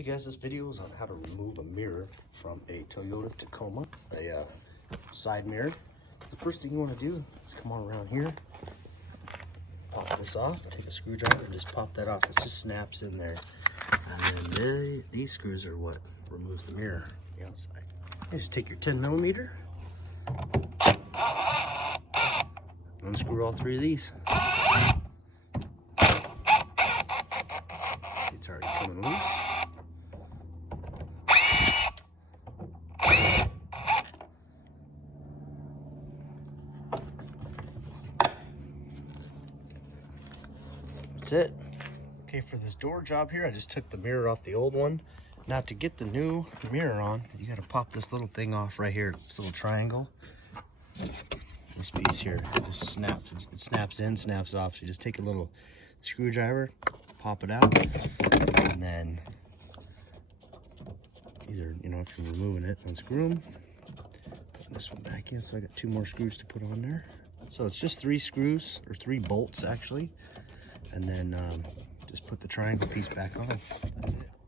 Hey guys, this video is on how to remove a mirror from a Toyota Tacoma, a side mirror. The first thing you want to do is come on around here, pop this off, take a screwdriver and just pop that off. It just snaps in there. And then these screws are what removes the mirror on the outside. You just take your 10mm, unscrew all three of these. It's already coming loose. That's it. Okay, for this door job here, I just took the mirror off the old one. Now to get the new mirror on, you gotta pop this little thing off right here, this little triangle. This piece here, it just snaps. It snaps in, snaps off. So you just take a little screwdriver, pop it out, and then either, if you're removing it, unscrew them. Put this one back in, so I got 2 more screws to put on there. So it's just 3 screws, or 3 bolts actually. And then just put the triangle piece back on. That's it.